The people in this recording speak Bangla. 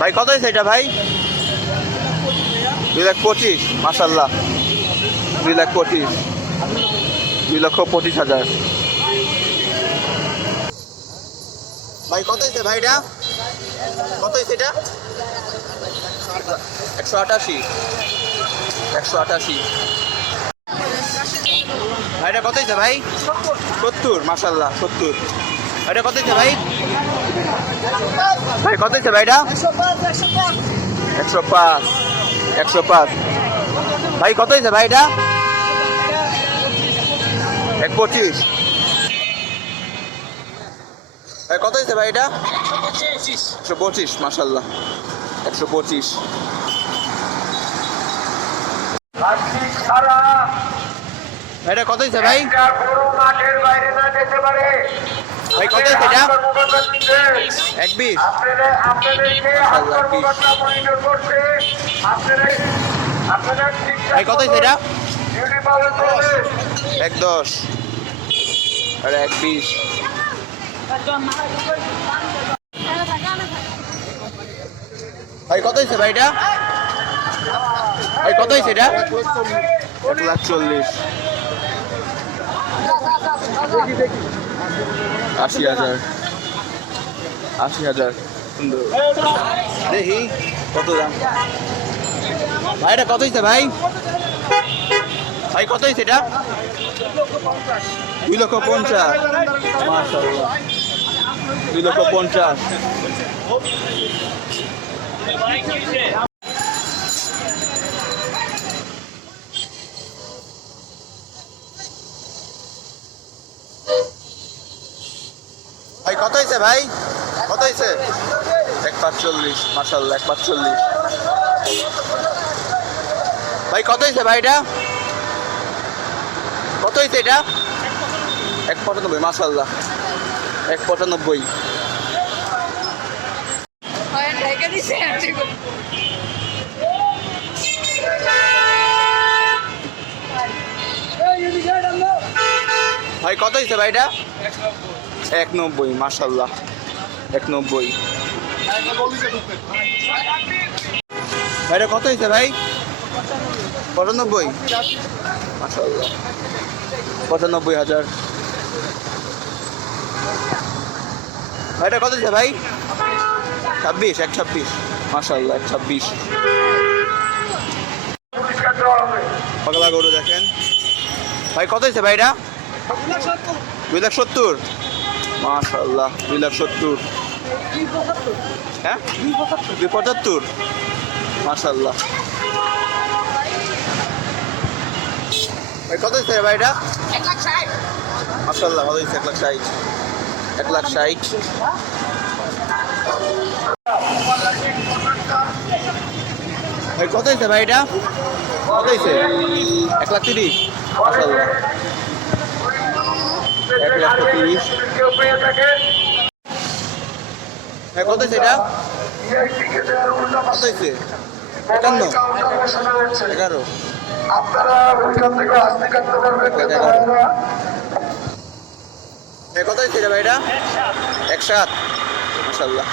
ভাই কত হয়েছে এটা ভাই? 2,25,000 মাশাল্লাহ। 2,25,000, 2,25,000। ভাই কত হয়েছে ভাই এটা? কত হয়েছে এটা? 188, 188। ভাইটা কত হয়েছে ভাই? 70, মাশাল্লাহ 70। এটা কত হয়েছে ভাই? ভাই কত হয়েছে ভাইটা? 105, 105। ভাই কত হয়েছে ভাই এটা? 125। ভাই কত হয়েছে ভাই এটা? 125, মাশাল্লাহ 125। ভাইটা কত হয়েছে ভাই? ভাই কত হয়েছে এটা? 120, ভাই কত হয়েছে এটা? 110, আরে 120। ভাই কত হয়েছে ভাই এটা? ভাই কত হয়েছে এটা? 1,40,000, 80,000, 80,000। সুন্দর, দেখি কত দাম। ভাইটা কত হয়েছে ভাই? ভাই কত হয়েছে এটা? 2,50,000, মাশাআল্লাহ 2,50,000। ভাই কত হয়েছে ভাই? কত হয়েছে? 1,45,000, মাশাআল্লাহ 1,45,000। ভাই কত হয়েছে ভাই এটা? কত হয়েছে এটা? 1,95,000, মাশাআল্লাহ 1,95,000। ভাই কত হয়েছে ভাই এটা? 1,90,000, মাশাআল্লাহ 1,90,000। ভাইটা কত হয়েছে ভাই? 95, মাশাআল্লাহ 95,000। ভাইটা কত হয়েছে ভাই? 26, 1,26,000, মাশাআল্লাহ 1,26,000। পাগলা গরু দেখেন। ভাই কত হয়েছে ভাই এটা? 2,70,000, মাশাআল্লাহ 2,70,000। হ্যাঁ 2,75,000, মাশাআল্লাহ। ভাই কত হয়েছে ভাই এটা? 1,60,000, মাশাআল্লাহ ভালো হয়েছে 1,60,000, 1,60,000। ভাই কত হয়েছে ভাই এটা? কত হয়েছে? 1,30,000, মাশাআল্লাহ 1,30,000। ভাই কত হয়েছে এটা? কত হয়েছে? 51, 11। আপনারা ওইখান থেকে আসতে কাটতে পারবেন। কত হয়েছে রে ভাই এটা? 1,07, মাশাআল্লাহ।